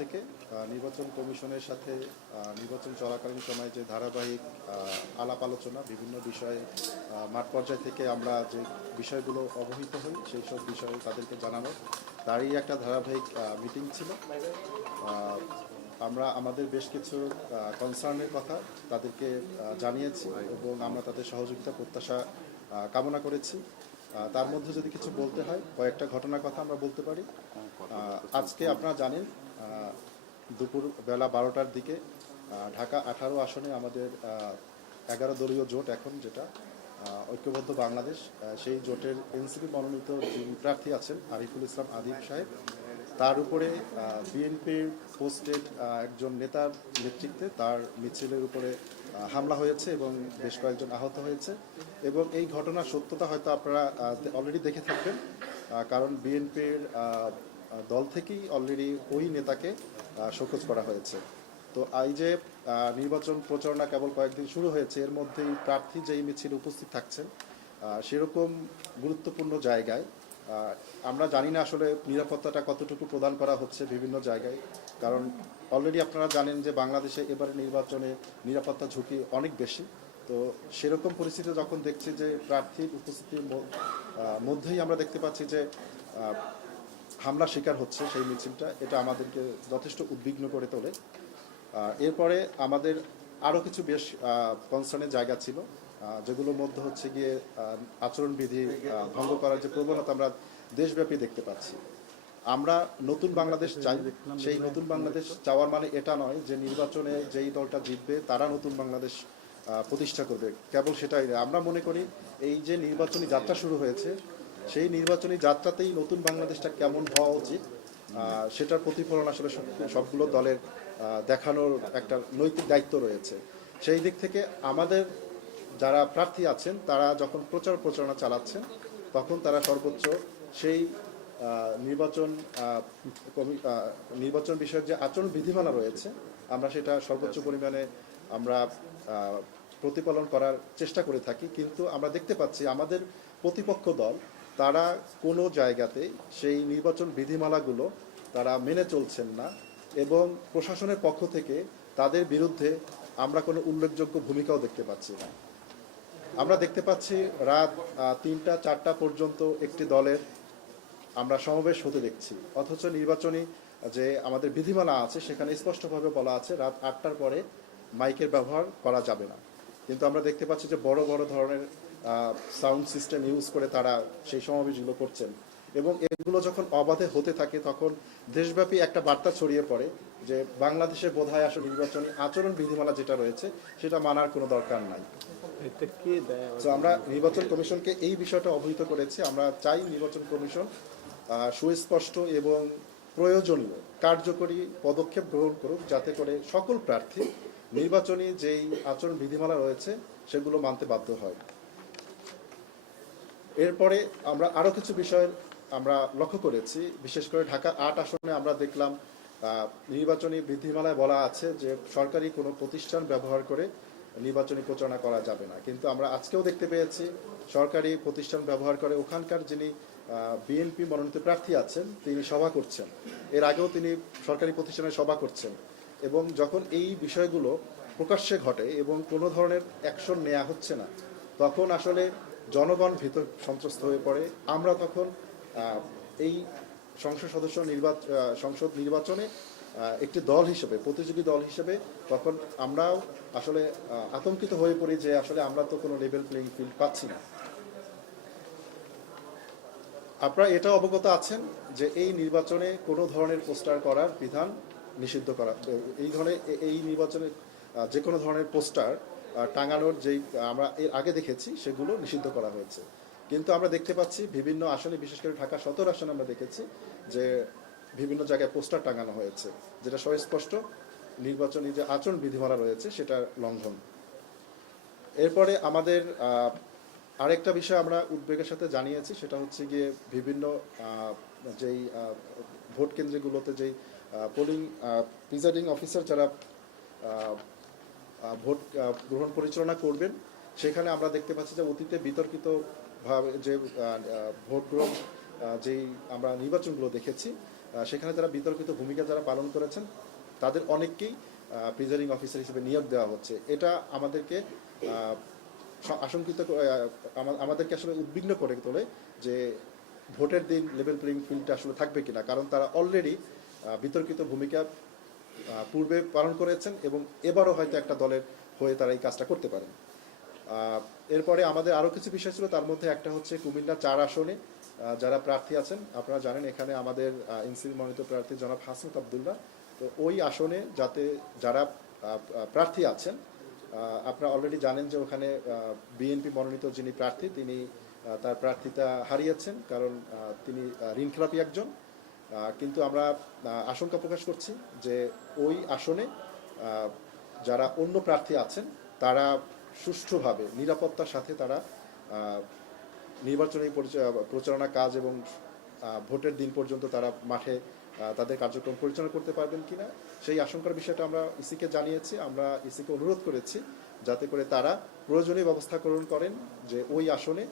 থেকে নির্বাচন কমিশনের সাথে নির্বাচন চলাকালীন সময়ে যে ধারাবাহিক আলাপ আলোচনা বিভিন্ন বিষয়ে মাঠ পর্যায় থেকে আমরা যে বিষয়গুলো অবহিত হই সেই সব বিষয়ে তাদেরকে জানানো তারই একটা ধারাবাহিক মিটিং ছিল। আমরা আমাদের বেশ কিছু কনসার্নের কথা তাদেরকে জানিয়েছি এবং আমরা তাদের সহযোগিতা প্রত্যাশা কামনা করেছি। তার মধ্যে যদি কিছু বলতে হয় কয়েকটা ঘটনার কথা আমরা বলতে পারি। আজকে আপনারা জানেন দুপুর বেলা 12টার দিকে ঢাকা 18 আসনে আমাদের 11 দলীয় জোট এখন যেটা ঐক্যবদ্ধ বাংলাদেশ, সেই জোটের এনসিপি মনোনীত যিনি প্রার্থী আছেন আরিফুল ইসলাম আদিব সাহেব, তার উপরে বিএনপির পোস্টেড একজন নেতার নেতৃত্বে তার মিছিলের উপরে হামলা হয়েছে এবং বেশ কয়েকজন আহত হয়েছে। এবং এই ঘটনার সত্যতা হয়তো আপনারা অলরেডি দেখে থাকবেন, কারণ বিএনপির দল থেকেই অলরেডি ওই নেতাকে শোকজ করা হয়েছে। তো এই যে নির্বাচন প্রচারণা কেবল কয়েকদিন শুরু হয়েছে, এর মধ্যেই প্রার্থী যেই মিছিল উপস্থিত থাকছেন সেরকম গুরুত্বপূর্ণ জায়গায় আমরা জানি না আসলে নিরাপত্তাটা কতটুকু প্রদান করা হচ্ছে বিভিন্ন জায়গায়, কারণ অলরেডি আপনারা জানেন যে বাংলাদেশে এবারে নির্বাচনে নিরাপত্তা ঝুঁকি অনেক বেশি। তো সেরকম পরিস্থিতি যখন দেখছি যে প্রার্থীর উপস্থিতির মধ্যেই আমরা দেখতে পাচ্ছি যে হামলা শিকার হচ্ছে সেই মিছিলটা, এটা আমাদেরকে যথেষ্ট উদ্বিগ্ন করে তোলে। এরপরে আমাদের আরও কিছু বেশ কনসার্নের জায়গা ছিল, যেগুলোর মধ্যে হচ্ছে গিয়ে আচরণবিধি ভঙ্গ করার যে প্রবণতা আমরা দেশব্যাপী দেখতে পাচ্ছি। আমরা নতুন বাংলাদেশ চাই, সেই নতুন বাংলাদেশ চাওয়ার মানে এটা নয় যে নির্বাচনে যেই দলটা জিতবে তারা নতুন বাংলাদেশ প্রতিষ্ঠা করবে, কেবল সেটাই নয়। আমরা মনে করি এই যে নির্বাচনী যাত্রা শুরু হয়েছে সেই নির্বাচনী যাত্রাতেই নতুন বাংলাদেশটা কেমন হওয়া উচিত সেটার প্রতিফলন আসলে সবগুলো দলের দেখানোর একটা নৈতিক দায়িত্ব রয়েছে। সেই দিক থেকে আমাদের যারা প্রার্থী আছেন তারা যখন প্রচারণা চালাচ্ছেন তখন তারা সর্বোচ্চ সেই নির্বাচন বিষয়ক যে আচরণ বিধিমালা রয়েছে আমরা সেটা সর্বোচ্চ পরিমাণে আমরা প্রতিপালন করার চেষ্টা করে থাকি। কিন্তু আমরা দেখতে পাচ্ছি আমাদের প্রতিপক্ষ দল তারা কোনো জায়গাতে সেই নির্বাচন বিধিমালাগুলো তারা মেনে চলছেন না এবং প্রশাসনের পক্ষ থেকে তাদের বিরুদ্ধে আমরা কোনো উল্লেখযোগ্য ভূমিকাও দেখতে পাচ্ছি না। আমরা দেখতে পাচ্ছি রাত 3টা 4টা পর্যন্ত একটি দলের আমরা সমাবেশ হতে দেখছি, অথচ নির্বাচনী যে আমাদের বিধিমালা আছে সেখানে স্পষ্টভাবে বলা আছে রাত 8টার পরে মাইকের ব্যবহার করা যাবে না। কিন্তু আমরা দেখতে পাচ্ছি যে বড় বড় ধরনের সাউন্ড সিস্টেম ইউজ করে তারা সেই সমাবেশগুলো করছেন এবং এগুলো যখন অবাধে হতে থাকে তখন দেশব্যাপী একটা বার্তা ছড়িয়ে পড়ে যে বাংলাদেশে বোধহয় আসলে নির্বাচনী আচরণ বিধিমালা যেটা রয়েছে সেটা মানার কোনো দরকার নাই। তো আমরা নির্বাচন কমিশনকে এই বিষয়টা অবহিত করেছি। আমরা চাই নির্বাচন কমিশন সুস্পষ্ট এবং প্রয়োজনীয় কার্যকরী পদক্ষেপ গ্রহণ করুক যাতে করে সকল প্রার্থী নির্বাচনী যেই আচরণ বিধিমালা রয়েছে সেগুলো মানতে বাধ্য হয়। এরপরে আমরা আরও কিছু বিষয় আমরা লক্ষ্য করেছি, বিশেষ করে ঢাকা 8 আসনে আমরা দেখলাম নির্বাচনী বিধিমালায় বলা আছে যে সরকারি কোনো প্রতিষ্ঠান ব্যবহার করে নির্বাচনী প্রচারণা করা যাবে না, কিন্তু আমরা আজকেও দেখতে পেয়েছি সরকারি প্রতিষ্ঠান ব্যবহার করে ওখানকার যিনি বিএনপি মনোনীত প্রার্থী আছেন তিনি সভা করছেন, এর আগেও তিনি সরকারি প্রতিষ্ঠানে সভা করছেন। এবং যখন এই বিষয়গুলো প্রকাশ্যে ঘটে এবং কোনো ধরনের অ্যাকশন নেওয়া হচ্ছে না তখন আসলে জনগণ ভীত সন্ত্রস্ত হয়ে পড়ে। আমরা তখন এই সংসদ নির্বাচনে একটি দল হিসেবে, প্রতিযোগী দল হিসেবে তখন আমরাও আসলে আতঙ্কিত হয়ে পড়ি যে আসলে আমরা তো কোনো লেভেল প্লেইং ফিল্ড পাচ্ছি না। আপনারা এটা অবগত আছেন যে এই নির্বাচনে কোনো ধরনের পোস্টার করার বিধান নিষিদ্ধ করা, এই নির্বাচনে যে কোনো ধরনের পোস্টার টাঙানোর যেই আমরা এর আগে দেখেছি সেগুলো নিষিদ্ধ করা হয়েছে। কিন্তু আমরা দেখতে পাচ্ছি বিভিন্ন আসনে, বিশেষ করে ঢাকা 17 আসনে আমরা দেখেছি যে বিভিন্ন জায়গায় পোস্টার টাঙানো হয়েছে, যেটা সুস্পষ্ট নির্বাচনী যে আচরণ বিধিমালা রয়েছে সেটা লঙ্ঘন। এরপরে আমাদের আরেকটা বিষয় আমরা উদ্বেগের সাথে জানিয়েছি, সেটা হচ্ছে গিয়ে বিভিন্ন যেই ভোট কেন্দ্রগুলোতে যেই প্রিজাইডিং অফিসার যারা ভোট গ্রহণ পরিচালনা করবেন সেখানে আমরা দেখতে পাচ্ছি যে অতীতে বিতর্কিতভাবে যে ভোট গ্রহণ যেই আমরা নির্বাচনগুলো দেখেছি সেখানে যারা বিতর্কিত ভূমিকা যারা পালন করেছেন তাদের অনেককেই প্রিজাইডিং অফিসার হিসেবে নিয়োগ দেওয়া হচ্ছে। এটা আমাদেরকে আশঙ্কিত আমাদেরকে আসলে উদ্বিগ্ন করে তোলে যে ভোটের দিন লেভেল প্লেইং ফিল্ডটা আসলে থাকবে কিনা, কারণ তারা অলরেডি বিতর্কিত ভূমিকা পূর্বে পালন করেছেন এবং এবারও হয়তো একটা দলের হয়ে তারা এই কাজটা করতে পারেন। এরপরে আমাদের আরও কিছু বিষয় ছিল, তার মধ্যে একটা হচ্ছে কুমিল্লা 4 আসনে যারা প্রার্থী আছেন। আপনারা জানেন এখানে আমাদের এনসিপি মনোনীত প্রার্থী জনাব হাসনাত আবদুল্লাহ। তো ওই আসনে যাতে যারা প্রার্থী আছেন, আপনারা অলরেডি জানেন যে ওখানে বিএনপি মনোনীত যিনি প্রার্থী তিনি তার প্রার্থিতা হারিয়েছেন, কারণ তিনি ঋণখেলাপি একজন। কিন্তু আমরা আশঙ্কা প্রকাশ করছি যে ওই আসনে যারা অন্য প্রার্থী আছেন তারা সুষ্ঠুভাবে নিরাপত্তার সাথে তারা নির্বাচনী প্রচারণা কাজ এবং ভোটের দিন পর্যন্ত তারা মাঠে তাদের কার্যক্রম পরিচালনা করতে পারবেন কিনা সেই আশঙ্কার বিষয়টা আমরা ইসিকে জানিয়েছি। আমরা ইসিকে অনুরোধ করেছি যাতে করে তারা প্রয়োজনীয় ব্যবস্থা গ্রহণ করেন যে ওই আসনে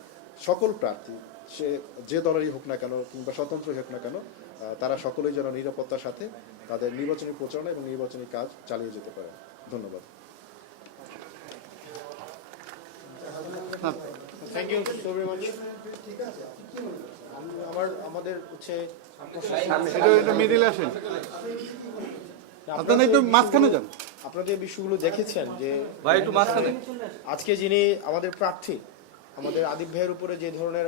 সকল প্রার্থী সে যে দলেরই হোক না কেন কিংবা স্বতন্ত্রই হোক না কেন তারা সকলেই যেন নিরাপত্তার সাথে তাদের নির্বাচনী প্রচারণা এবং নির্বাচনী কাজ চালিয়ে যেতে পারে। ধন্যবাদ। Thank you so very much. আমাদের হচ্ছে মিডিল আসেন, আপনারা একটু মাঝখানে যান। আপনারা যে বিষয়গুলো দেখেছেন যে ভাই একটু মাঝখানে। আজকে যিনি আমাদের প্রার্থী আমাদের আদিব ভাইয়ের উপরে যে ধরনের